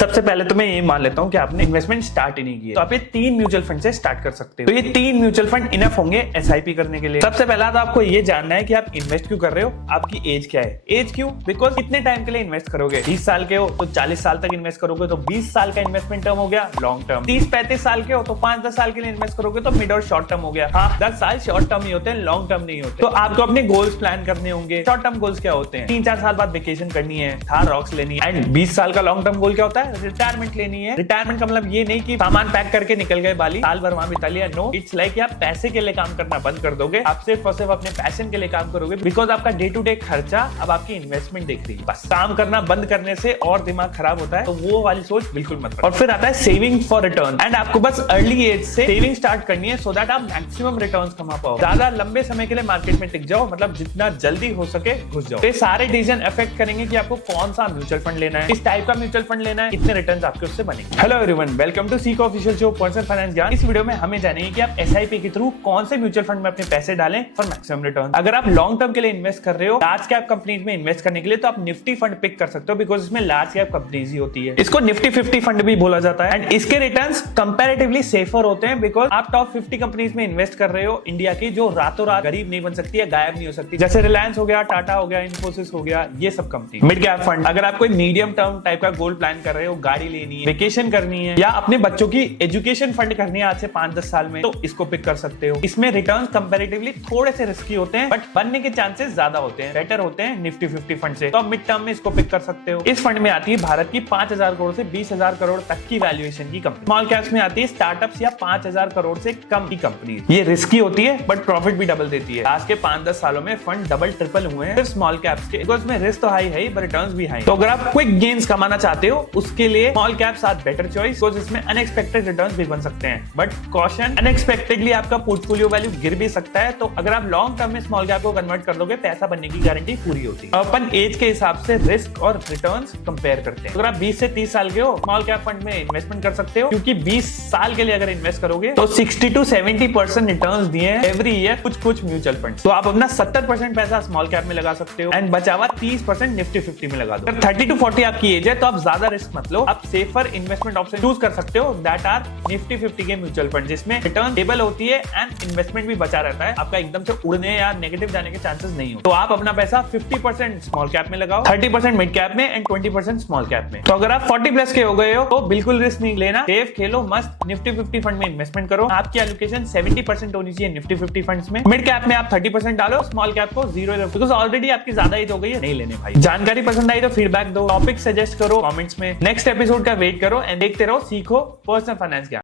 सबसे पहले तो मैं ये मान लेता हूँ कि आपने इन्वेस्टमेंट स्टार्ट ही नहीं किया, तो आप ये 3 म्यूचुअल फंड से स्टार्ट कर सकते हो। तो ये 3 म्यूचुअल फंड इनफ होंगे एसआईपी करने के लिए। सबसे पहला तो आपको ये जानना है कि आप इन्वेस्ट क्यों कर रहे हो, आपकी एज क्या है। एज क्यों? बिकॉज कितने टाइम के लिए इन्वेस्ट करोगे। 20 साल के हो तो 40 साल तक इन्वेस्ट करोगे, तो 20 साल का इन्वेस्टमेंट टर्म हो गया लॉन्ग टर्म। 30-35 साल के हो तो 5-10 साल के लिए इन्वेस्ट करोगे, तो मिड और शॉर्ट टर्म हो गया। हाँ, 10 साल शॉर्ट टर्म ही होते हैं, लॉन्ग टर्म नहीं होते। तो आपको अपने गोल्स प्लान करने होंगे। शॉर्ट टर्म गोल्स क्या होते हैं? 3-4 साल बाद वेकेशन करनी है, थार रॉक्स लेनी है। एंड 20 साल का लॉन्ग टर्म गोल क्या होता है? रिटायरमेंट लेनी है। रिटायरमेंट का मतलब ये नहीं कि सामान पैक करके निकल गए बाली, साल भर वहां बिता लिया। नो, इट्स लाइक आप पैसे के लिए काम करना बंद कर दोगे, आप सिर्फ और सिर्फ अपने पैशन के लिए काम करोगे। बिकॉज आपका डे टू डे खर्चा अब आपकी इन्वेस्टमेंट देख रही है। बस काम करना बंद करने से और दिमाग खराब होता है, तो वो वाली सोच बिल्कुल मत रखो। और फिर आता है सेविंग फॉर रिटर्न। एंड आपको बस अर्ली एज से सेविंग स्टार्ट करनी है, सो दैट आप मैक्सिमम रिटर्न्स कमा पाओ। ज्यादा लंबे समय के लिए मार्केट में टिक जाओ, मतलब जितना जल्दी हो सके घुस जाओ। ये सारे डिसीजन अफेक्ट करेंगे कि आपको कौन सा म्यूचुअल फंड लेना है, किस टाइप का म्यूचुअल फंड लेना है, कितने रिटर्न्स आपके उससे बनेंगे। Hello everyone, welcome to Seekho official show personal finance Gyaan. इस वीडियो में हमें जानेंगे कि आप एसआईपी के थ्रू कौन से म्यूचुअल फंड में अपने पैसे डालें फॉर मैक्सिमम रिटर्न। अगर आप लॉन्ग टर्म के लिए इन्वेस्ट कर रहे हो, लार्ज कैप कंपनीज में इन्वेस्ट करने के लिए, तो आप निफ्टी फंड पिक कर सकते हो, बिकॉज इसमें लार्ज कैप कंपनीज ही होती है। इसको निफ्टी 50 फंड भी बोला जाता है। एंड इसके रिटर्न्स कंपैरेटिवली सेफर होते हैं, बिकॉज आप टॉप 50 कंपनीज में इन्वेस्ट कर रहे हो इंडिया की, जो रातों रात गरीब नहीं बन सकती है, गायब नहीं हो सकती। जैसे रिलायंस हो गया, टाटा हो गया, इन्फोसिस हो गया, ये सब कंपनी। मिड कैप फंड, अगर आप कोई मीडियम टर्म टाइप का गोल प्लान कर रहे हो, गाड़ी लेनी है, वेकेशन करनी है, या अपने बच्चों की एजुकेशन फंड करनी है आज से 5-10 साल में, तो इसको पिक कर सकते हो। इसमें रिटर्न्स कंपैरेटिवली थोड़े से रिस्की होते हैं, बट बनने के चांसेस ज्यादा होते हैं, बेटर होते हैं निफ्टी 50 फंड से। तो आप मिड टर्म में इसको पिक कर सकते हो। इस फंड में आती है भारत की 5,000 करोड़ से 20,000 करोड़ तक की वैल्यूएशन की कंपनी। स्मॉल कैप्स में आती है स्टार्टअप्स या 5,000 करोड़ से कम की कंपनी। ये रिस्की होती है, बट प्रॉफिट भी डबल देती है। आज के 5-10 सालों में फंड डबल ट्रिपल हुए हैं सिर्फ स्मॉल कैप्स के, बिकॉज में रिस्क तो हाई है, बट रिटर्न्स भी हाई। तो अगर आप क्विक गेन्स कमाना चाहते हो, उसके लिए small caps are better choice, because इसमें अनएक्सपेक्टेड रिटर्न्स भी बन सकते हैं। बट कॉशन, अनएक्सपेक्टेडली आपका पोर्टफोलियो वैल्यू गिर भी सकता है। तो अगर आप लॉन्ग टर्म में स्मॉल कैप को कन्वर्ट कर दोगे, पैसा बनने की गारंटी पूरी होती है। अपन एज के हिसाब से रिस्क और रिटर्न्स कंपेयर करते हैं। अगर आप 20 से 30 साल के हो, स्मॉल कैप फंड में इन्वेस्टमेंट कर सकते हो, क्योंकि 20 साल के लिए अगर इन्वेस्ट करोगे तो 60-70% रिटर्न्स दिए हैं एवरी ईयर कुछ म्यूचुअल फंड। तो आप अपना 70% पैसा स्मॉल कैप में लगा सकते हो, एंड बचा हुआ 30% निफ्टी 50 में लगा दो। अगर 30-40 आपकी एज है, तो आप ज्यादा रिस्क मत लो, आप सेफर इन्वेस्टमेंट ऑप्शन चूज कर सकते हो, दैट आर निफ्टी 50 के म्यूचुअल फंड, जिसमें रिटर्न टेबल होती है एंड इन्वेस्टमेंट भी बचा रहता है। आपका एकदम से उड़ने या नेगेटिव जाने के चांसेस नहीं हो। तो आप अपना पैसा 50% स्मॉल कैप में लगाओ, 30% मिड कैप में, एंड 20% स्मॉल कैप में। तो अगर आप 40 प्लस के हो गए हो, तो बिल्कुल रिस्क नहीं लेना, सेफ खेलो, मस्त निफ्टी 50 फंड में इन्वेस्टमेंट करो। आपकी एलोकेशन 70% होनी चाहिए निफ्टी 50 फंड्स में। मिड कैप में आप 30% डालो, स्मॉल कैप को 0 रखो, बिकॉज ऑलरेडी आपकी ज्यादा एज हो गई है, नहीं लेने भाई। जानकारी पसंद आई तो फीडबैक दो, टॉपिक सजेस्ट करो कमेंट्स में, नेक्स्ट एपिसोड का वेट करो, एंड देखते रहो सीखो पर्सनल फाइनेंस ज्ञान।